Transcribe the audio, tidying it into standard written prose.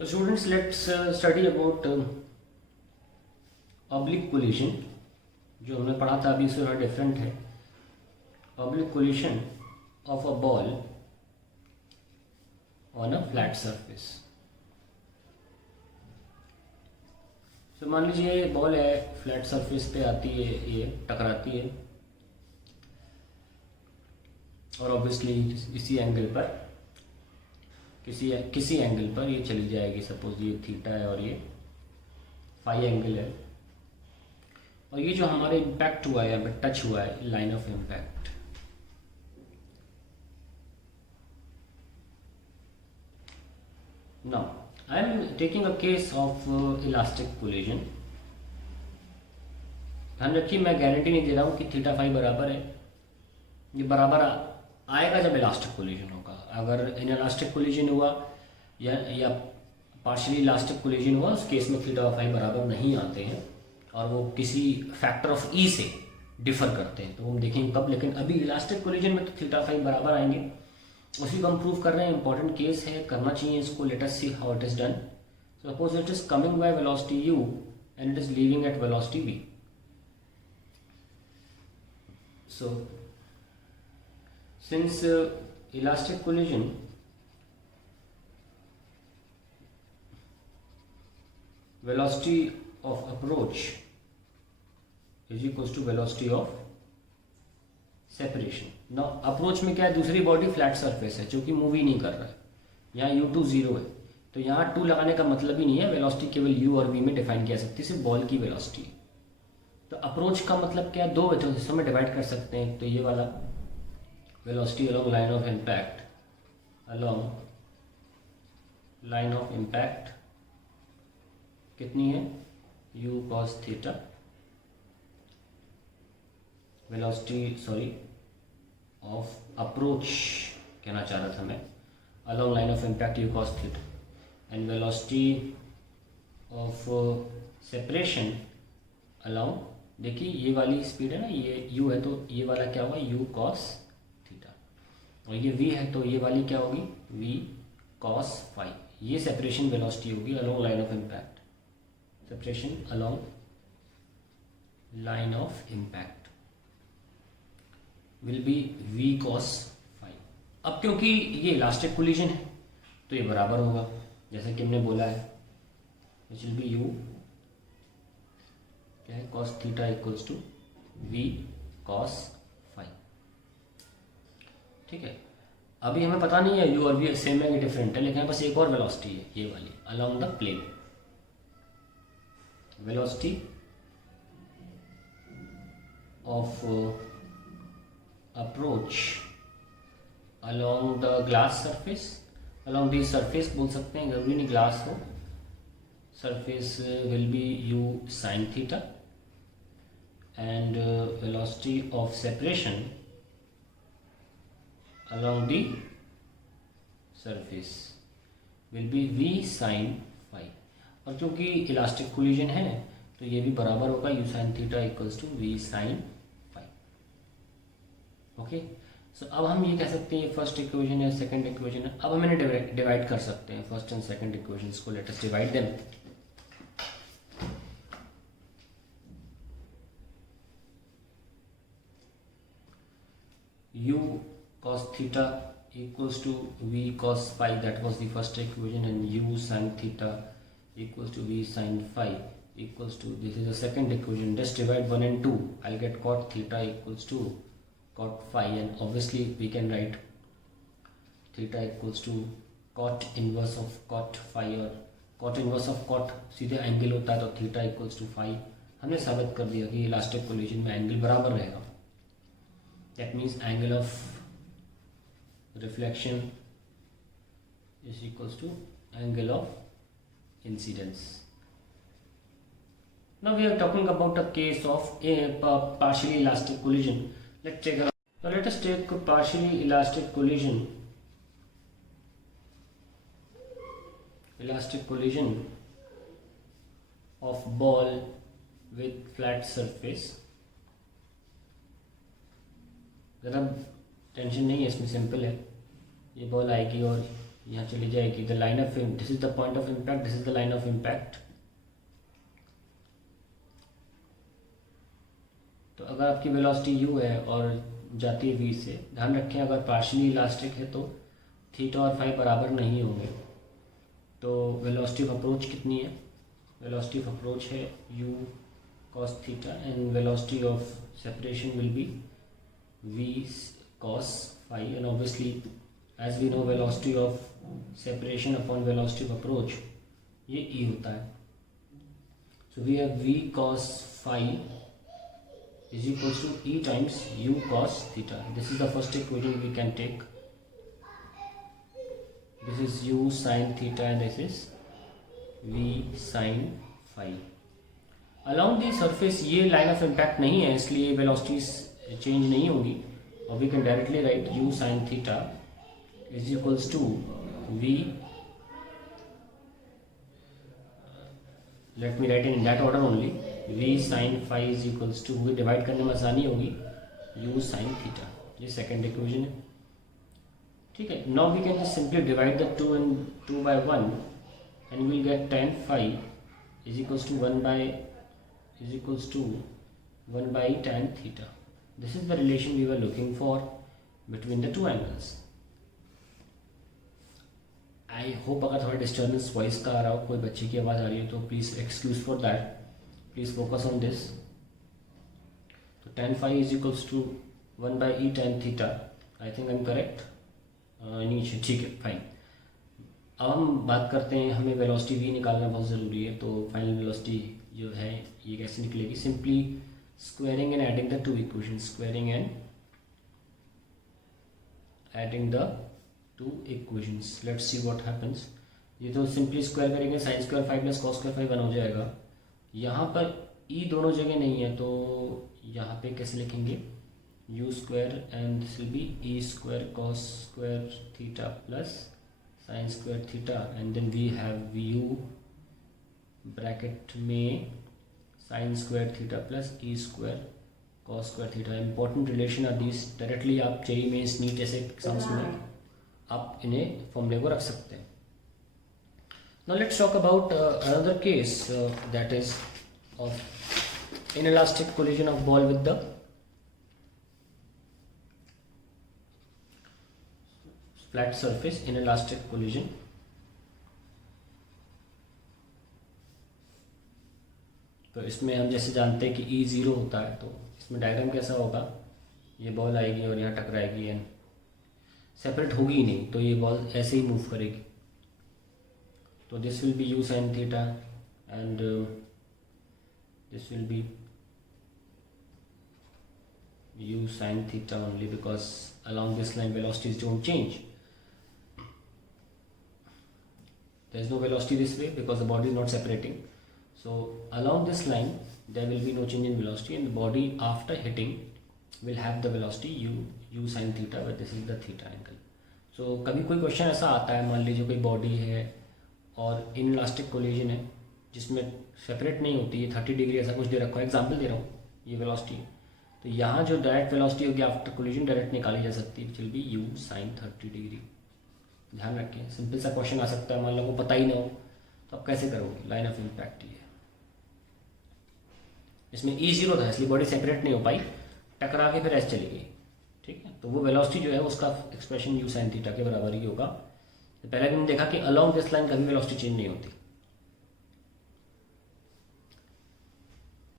So students, let's study about oblique collision. जो हमने पढ़ा था अभी उससे थोड़ा डिफरेंट है. Oblique collision of a ball on a flat surface. So मान लीजिए बॉल है, फ्लैट सरफेस पे आती है, ये टकराती है और ऑब्वियसली इसी एंगल पर किसी एंगल पर ये चली जाएगी. सपोज ये थीटा है और ये फाई एंगल है, और ये जो हमारे इम्पैक्ट हुआ है, यहाँ पे टच हुआ है, line of impact. Now I am taking a case of elastic collision. ध्यान रखिए, मैं गारंटी नहीं दे रहा हूँ कि थीटा फाई बराबर है. ये बराबर आएगा जब इलास्टिक कोलिजन होगा. अगर इन इलास्टिक कोलिजन हुआ या पार्शियली इलास्टिक कोलिजन हुआ, उस केस में थीटा और फाई बराबर नहीं आते हैं और वो किसी फैक्टर ऑफ ई से डिफर करते हैं. तो हम देखेंगे कब. लेकिन अभी इलास्टिक कोलिजन में तो थीटा फाई बराबर आएंगे. उसी को हम प्रूव कर रहे हैं. इंपॉर्टेंट केस है, करना चाहिए इसको. Let us see how it is done. Suppose it is coming by velocity u and it is leaving at velocity v. So since elastic collision velocity of approach is equals to velocity of separation. now approach में क्या है, दूसरी body flat surface है जो कि move ही नहीं कर रहा है. यहाँ u2 0 है, तो यहाँ 2 लगाने का मतलब ही नहीं है. वेलोसिटी केवल u और v में डिफाइन किया सकती है, सिर्फ बॉल की वेलोसिटी. तो अप्रोच का मतलब क्या है, दो हिस्सों में डिवाइड कर सकते हैं. तो ये वाला velocity along line of impact, along line of impact कितनी है, u cos theta. Velocity of approach कहना चाह रहा था मैं, along line of impact u cos theta. And velocity of separation along, देखिए ये वाली स्पीड है ना, ये u है तो ये वाला क्या होगा, u cos थीटा. और ये v है तो ये वाली क्या होगी, v cos फाई. ये सेपरेशन वेलोसिटी होगी along line of impact. Separation along line of impact will be v cos phi. अब क्योंकि ये इलास्टिक कोलिजन है तो ये बराबर होगा, जैसा कि हमने बोला है, विच विल बी u क्या है, cos theta equals to v cos phi. ठीक है. अभी हमें पता नहीं है u और v सेम है कि डिफरेंट है, लेकिन बस एक और वेलोसिटी है, ये वाली along the plane. Velocity of approach along the glass surface, along the surface बोल सकते हैं, जरूरी नहीं ग्लास हो. Surface will be u sin theta and velocity of separation along the surface will be v sin phi. और क्योंकि elastic collision है तो ये भी बराबर होगा u sin theta equals to v sin phi. Okay. So अब हम ये कह सकते हैं फर्स्ट इक्वेशन है, सेकंड इक्वेशन है. अब हम इन्हें डिवाइड कर सकते हैं, फर्स्ट एंड सेकंड इक्वेशंस को. Let us divide them. u cos theta equals to v cos phi, that was the first equation, and u sin theta equals to v sin phi equals to, this is the second equation. Just divide 1 and 2, I'll get cot theta equals to cot phi, and obviously we can write theta equals to cot inverse of cot phi, और cot inverse of cot सीधे angle होता है, तो theta equals to phi. हमने साबित कर दिया कि इलास्टिक कोलिजन में एंगल बराबर रहेगा. That means angle of reflection is equals to angle of incidence. Now we are talking about a case of a partially elastic collision. Now let us take partially elastic collision. Elastic collision of ball with flat surface. ज़रा tension नहीं है इसमें, simple है. ये ball आएगी और यहाँ चली जाएगी। The line of this is the point of impact, this is the line of impact. तो अगर आपकी वेलोसिटी u है और जाती है v से, ध्यान रखें अगर पार्शियली इलास्टिक है तो थीटा और फाई बराबर नहीं होंगे। तो वेलोसिटी ऑफ अप्रोच कितनी है? वेलोसिटी ऑफ अप्रोच है u cos theta and velocity of separation will be v cos phi, and obviously as we know velocity of separation upon velocity of approach ये e होता है। So we have v cos phi is equals to e times u cos theta. This is the first equation we can take. This is u sin theta and this is v sin phi. Along the surface ये line of impact नहीं है, इसलिए velocities change नहीं होगी, और we can directly write u sin theta is equals to v, let me write it in that order only, v sin phi is equals to, वो divide करने में आसानी होगी, u sin theta। ये second equation है, ठीक है। Now we can just simply divide the 2 and 2 by 1 and we will get tan phi is equals to 1 by tan theta. This is the relation we were looking for between the two angles. I hope अगर थोड़ा disturbance voice का आ रहा हो, कोई बच्चे की आवाज़ आ रही है तो please excuse for that, please focus on this. तो tan phi is equals to 1 by e tan theta, I think I am correct, नहीं ठीक है फाइन। अब हम बात करते हैं, हमें वेलोसिटी v निकालना बहुत ज़रूरी है। तो फाइनल वेलोसिटी जो है ये कैसे निकलेगी? Simply squaring and adding the two equation, squaring and adding the two equations. Let's see what happens. ये तो सिंपली स्क्वायर करेंगे, sine square five plus cos square five 1 हो जाएगा। यहाँ पर e दोनों जगह नहीं है तो यहाँ पे कैसे लिखेंगे? u square and this will be e square cos square theta plus sine square theta and then we have u bracket में sine square theta plus e square cos square theta. Important relation are this, directly आप JEE Mains NEET ऐसे exams में आप इन्हें फॉर्मूले को रख सकते हैं। Now let's talk about another case that is of inelastic collision of ball with the flat surface, inelastic collision. तो इसमें हम जैसे जानते हैं कि E 0 होता है, तो इसमें डायग्राम कैसा होगा? ये बॉल आएगी और यहाँ टकराएगी एंड सेपरेट होगी ही नहीं, तो ये बॉल ऐसे ही मूव करेगी। तो this will be u sin theta and this will be u sin theta only because along this line velocities don't change. There is no velocity this way because the body is not separating. So along this line there will be no change in velocity and the body after hitting will have the velocity u sin theta, but this is the theta angle. So कभी कोई question ऐसा आता है, मान लीजिए कोई body है और इनइलास्टिक कोलिजन है जिसमें सेपरेट नहीं होती है, 30 डिग्री ऐसा कुछ दे रखा है, एग्जाम्पल दे रहा हूँ, ये वेलोसिटी। तो यहाँ जो डायरेक्ट वेलोसिटी होगी आफ्टर कोलिजन डायरेक्ट निकाली जा सकती है, which will be u sin 30 degree. ध्यान रखें, सिंपल सा क्वेश्चन आ सकता है, मान लो को पता ही ना हो तो आप कैसे करोगे? लाइन ऑफ इम्पैक्ट ये है, इसमें E 0 था इसलिए बॉडी सेपरेट नहीं हो पाई, टकरा के फिर ऐसे चली गई, ठीक है। तो वो वेलोसिटी जो है उसका एक्सप्रेशन u sin थीटा के बराबर ही होगा। तो पहले भी हमने देखा कि अलोंग दिस लाइन कभी वेलोसिटी चेंज नहीं होती।